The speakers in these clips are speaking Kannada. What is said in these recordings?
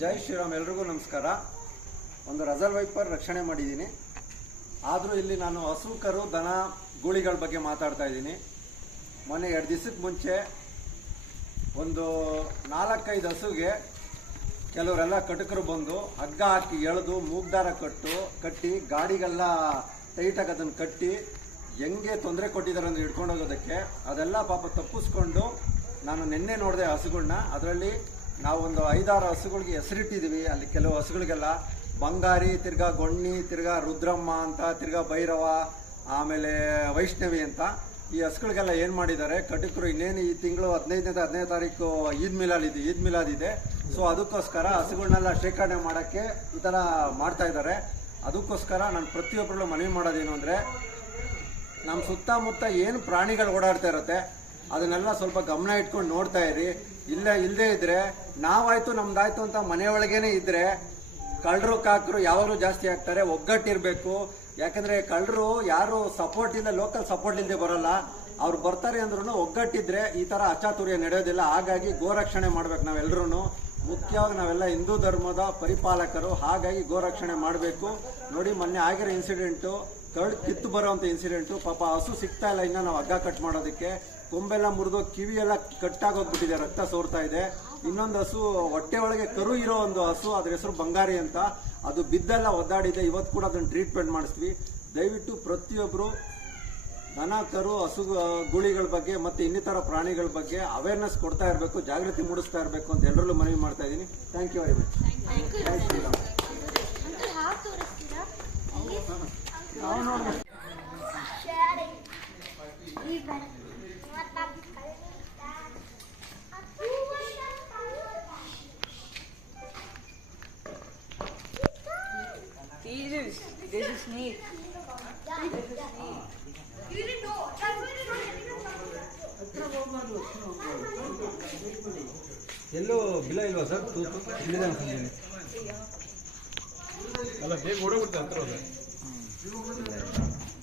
ಜೈ ಶ್ರೀರಾಮ್, ಎಲ್ರಿಗೂ ನಮಸ್ಕಾರ. ಒಂದು ರಜಲ್ ವೈಪರ್ ರಕ್ಷಣೆ ಮಾಡಿದ್ದೀನಿ. ಆದರೂ ಇಲ್ಲಿ ನಾನು ಹಸು ಕರು ದನ, ಗೂಳಿಗಳ ಬಗ್ಗೆ ಮಾತಾಡ್ತಾ ಇದ್ದೀನಿ. ಮೊನ್ನೆ ಎರಡು ದಿವಸಕ್ಕೆ ಮುಂಚೆ ಒಂದು ನಾಲ್ಕೈದು ಹಸುಗೆ ಕೆಲವರೆಲ್ಲ ಕಟಕರು ಬಂದು ಹಗ್ಗ ಹಾಕಿ ಎಳೆದು ಮೂಗ್ದಾರ ಕಟ್ಟು, ಕಟ್ಟಿ ಗಾಡಿಗೆಲ್ಲ ಟೈಟಾಗಿ ಅದನ್ನು ಕಟ್ಟಿ ಹೆಂಗೆ ತೊಂದರೆ ಕೊಟ್ಟಿದ್ದಾರೆ ಅಂತ ಹಿಡ್ಕೊಂಡು ಹೋಗೋದಕ್ಕೆ ಅದೆಲ್ಲ ಪಾಪ ತಪ್ಪಿಸ್ಕೊಂಡು ನಾನು ನಿನ್ನೆ ನೋಡಿದೆ ಹಸುಗಳನ್ನ ಅದರಲ್ಲಿ ನಾವೊಂದು ಐದಾರು ಹಸುಗಳಿಗೆ ಹೆಸರಿಟ್ಟಿದ್ದೀವಿ. ಅಲ್ಲಿ ಕೆಲವು ಹಸುಗಳಿಗೆಲ್ಲ ಬಂಗಾರಿ, ತಿರ್ಗಾ ಗೊಣ್ಣಿ, ತಿರ್ಗಾ ರುದ್ರಮ್ಮ ಅಂತ, ತಿರ್ಗಾ ಭೈರವ, ಆಮೇಲೆ ವೈಷ್ಣವಿ ಅಂತ. ಈ ಹಸುಗಳಿಗೆಲ್ಲ ಏನು ಮಾಡಿದ್ದಾರೆ? ಕಟಕರು ಇನ್ನೇನು ಈ ತಿಂಗಳು ಹದಿನೈದನೇ ಹದಿನೈದು ತಾರೀಕು ಈದ್ ಮಿಲಾದ್ ಇದೆ, ಈದ್ ಮಿಲಾದ್ ಇದೆ. ಸೊ ಅದಕ್ಕೋಸ್ಕರ ಹಸುಗಳನ್ನೆಲ್ಲ ಶೇಖರಣೆ ಮಾಡೋಕ್ಕೆ ಈ ಥರ ಮಾಡ್ತಾ ಇದ್ದಾರೆ. ಅದಕ್ಕೋಸ್ಕರ ನಾನು ಪ್ರತಿಯೊಬ್ಬರಲ್ಲೂ ಮನವಿ ಮಾಡೋದೇನು ಅಂದರೆ ನಮ್ಮ ಸುತ್ತಮುತ್ತ ಏನು ಪ್ರಾಣಿಗಳು ಓಡಾಡ್ತಾ ಇರುತ್ತೆ, ಅದನ್ನೆಲ್ಲ ಸ್ವಲ್ಪ ಗಮನ ಇಟ್ಕೊಂಡು ನೋಡ್ತಾ ಇರಿ. ಇಲ್ಲ ಇಲ್ಲದೆ ಇದ್ದರೆ ನಾವಾಯ್ತು ನಮ್ದಾಯ್ತು ಅಂತ ಮನೆ ಒಳಗೇನೆ ಇದ್ರೆ, ಕಳ್ಳರು, ಕಾಕರು ಯಾವಾಗಲೂ ಜಾಸ್ತಿ ಆಗ್ತಾರೆ, ಒಗ್ಗಟ್ಟಿರ್ಬೇಕು. ಯಾಕಂದ್ರೆ ಕಳ್ಳರು ಯಾರು ಸಪೋರ್ಟ್ ಇಲ್ಲ ಲೋಕಲ್ ಸಪೋರ್ಟ್ ಇಲ್ಲದೆ ಬರಲ್ಲ. ಅವ್ರು ಬರ್ತಾರೆ ಅಂದ್ರೂ ಒಗ್ಗಟ್ಟಿದ್ರೆ ಈ ತರ ಅಚಾತುರ್ಯ ನಡೆಯೋದಿಲ್ಲ. ಹಾಗಾಗಿ ಗೋರಕ್ಷಣೆ ಮಾಡ್ಬೇಕು ನಾವೆಲ್ಲರೂ ಮುಖ್ಯವಾಗಿ ನಾವೆಲ್ಲ ಹಿಂದೂ ಧರ್ಮದ ಪರಿಪಾಲಕರು. ಹಾಗಾಗಿ ಗೋರಕ್ಷಣೆ ಮಾಡಬೇಕು. ನೋಡಿ ಮೊನ್ನೆ ಆಗಿರೋ ಇನ್ಸಿಡೆಂಟು ಕಳ್ಳು ಕಿತ್ತು ಬರೋವಂಥ ಇನ್ಸಿಡೆಂಟು ಪಾಪ ಹಸು ಸಿಗ್ತಾ ಇಲ್ಲ ಇನ್ನು ನಾವು ಹಗ್ಗ ಕಟ್ ಮಾಡೋದಕ್ಕೆ. ಕೊಂಬೆಲ್ಲ ಮುರಿದು ಕಿವಿ ಎಲ್ಲ ಕಟ್ಟಾಗೋಗ್ಬಿಟ್ಟಿದೆ ರಕ್ತ ಸೋರ್ತಾ ಇದೆ. ಇನ್ನೊಂದು ಹಸು ಹೊಟ್ಟೆ ಒಳಗೆ ಕರು ಇರೋ ಒಂದು ಹಸು, ಅದ್ರ ಹೆಸರು ಬಂಗಾರಿ ಅಂತ. ಅದು ಬಿದ್ದೆಲ್ಲ ಒದ್ದಾಡಿದೆ. ಇವತ್ತು ಕೂಡ ಅದನ್ನು ಟ್ರೀಟ್ಮೆಂಟ್ ಮಾಡಿಸ್ತೀವಿ. ದಯವಿಟ್ಟು ಪ್ರತಿಯೊಬ್ಬರು ದನ ಕರು ಹಸು ಗುಳಿಗಳ ಬಗ್ಗೆ ಮತ್ತು ಇನ್ನಿತರ ಪ್ರಾಣಿಗಳ ಬಗ್ಗೆ ಅವೇರ್ನೆಸ್ ಕೊಡ್ತಾ ಇರಬೇಕು ಜಾಗೃತಿ ಮೂಡಿಸ್ತಾ ಇರಬೇಕು ಅಂತ ಎಲ್ಲರಲ್ಲೂ ಮನವಿ ಮಾಡ್ತಾ ಇದ್ದೀನಿ. ಥ್ಯಾಂಕ್ ಯು ವೆರಿ ಮಚ್ ನಾವು ಶ್ರೀರಾಮ್ ಎಲ್ಲೋ ಬಿಲ ಇಲ್ವಾ ಸರ್? ತೂತು ಇಲ್ಲಿದೆ ಅನ್ಕೊಂಡಿದ್ದೀನಿ. ಅಲ್ಲ ಬೇಗ ಓಡೋಗ್ಬಿಡ್ತು ಹತ್ರ ಹೋದ್ರೆ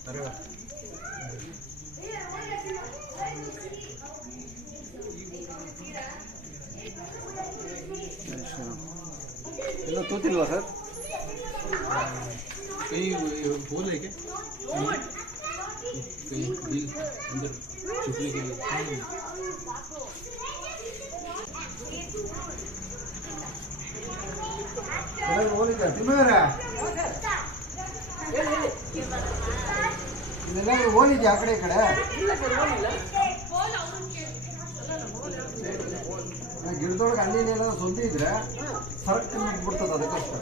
ಅರೆವಾ ಎಲ್ಲ ತೂತಿಲ್ವಾ ಸರ್? ಕೈ ಹೋಲಕ್ಕೆ ಕೈ ಬಿಲ್ ಇದೆಲ್ಲ ಹೋಲಿದ್ಯಾ ಆ ಕಡೆ ಈ ಕಡೆ ಗಿಡದೊಳಗೆ ಅಲ್ಲಿ ಏನಾದ್ರು ಸೊಂದಿ ಇದ್ರೆ ಸರಕ್ಕೆ ಬಿಡ್ತದೆ ಅದಕ್ಕೋಸ್ಕರ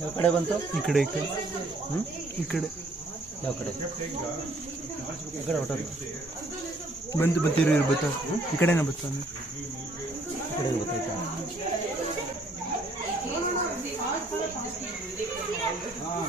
ಯಾವ ಕಡೆ ಬಂತು? ಈ ಕಡೆ ಈ ಕಡೆ. ಹ್ಮ್? ಈ ಕಡೆ. ಯಾವ ಕಡೆ? ಈ ಕಡೆ ಹೊಟ್ಟೆ ಬಂದು ಬತ್ತೀರಿ ಬತ್ತ ಈ ಕಡೆನೇ ಬತ್ತ पकड़े हुए बताइए हाँ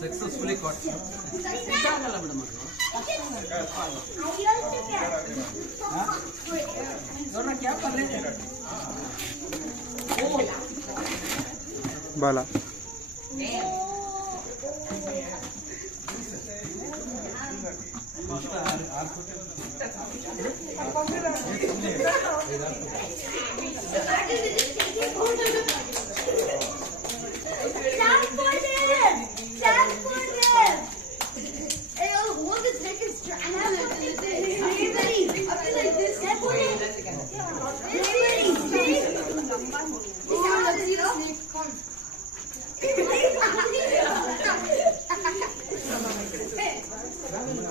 ಸಕ್ಸಸ್ಫುಲಿ ಕಾಟ್ ಇಷ್ಟ ಆಗಲ್ಲ ಮೇಡಮ್ ಅದು ದೊಡ್ಡ ಕ್ಯಾಪ್ ಅಲ್ಲಿ ಬಾಲ Stand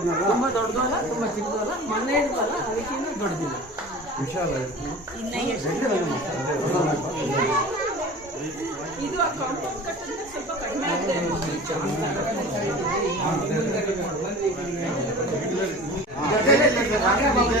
ನೋಡಿ ತುಂಬಾ ದೊಡ್ಡದಲ್ಲ ತುಂಬಾ ಚಿಕ್ಕದಲ್ಲ ಮೊನ್ನೆ ಇರ್ತಲ್ಲ ಅದಕ್ಕಿಂತ ದೊಡ್ಡದಿಲ್ಲ ಇದು ಆ ಕಾಂಪೌಂಡ್ ಕಟ್ಟಿದ್ರೆ ಸ್ವಲ್ಪ ಕಡಿಮೆ ಆಗ್ತದೆ ಇಲ್ಲ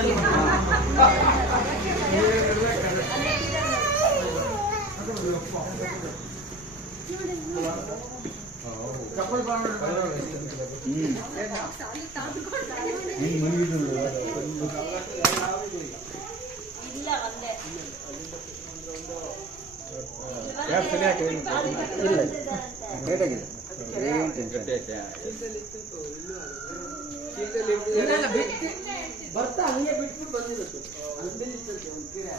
ಬರ್ತಾ ಹಂಗೆ ಬಿಟ್ಬಿಟ್ಟು ಬಂದಿರುತ್ತೆ ಅಲ್ಲಿ ಬಿದ್ದಿರ್ತದೆ ಒಂದು ಕೆರೆ.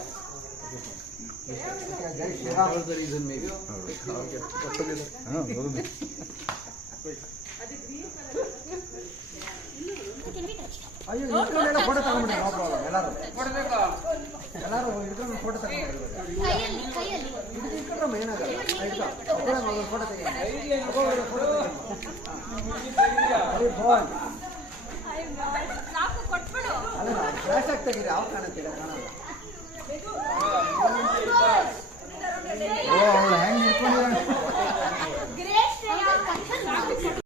ಅಯ್ಯೋ ಇಟ್ಕೊಂಡೆಲ್ಲ ಫೋಟೋ ತಗೊಂಡ್ಬಿಡಿ ನೋ ಪ್ರಾಬ್ಲಮ್ ಎಲ್ಲರೂ ಕೊಡ್ಬೇಕಾ ಎಲ್ಲರೂ ಇಟ್ಕೊಂಡು ಫೋಟೋ ತಗೊಂಡ್ಬಿಡಿ ಕೈಯಲ್ಲಿ ಕೈಯಲ್ಲಿ ಇಟ್ಕೊಂಡ್ರಮ್ಮ ಏನಾಗಲ್ಲ ಇಟ್ಕೊ ಒಬ್ಬರೇ ಒಂದು ಫೋಟೋ ತೆಗಿ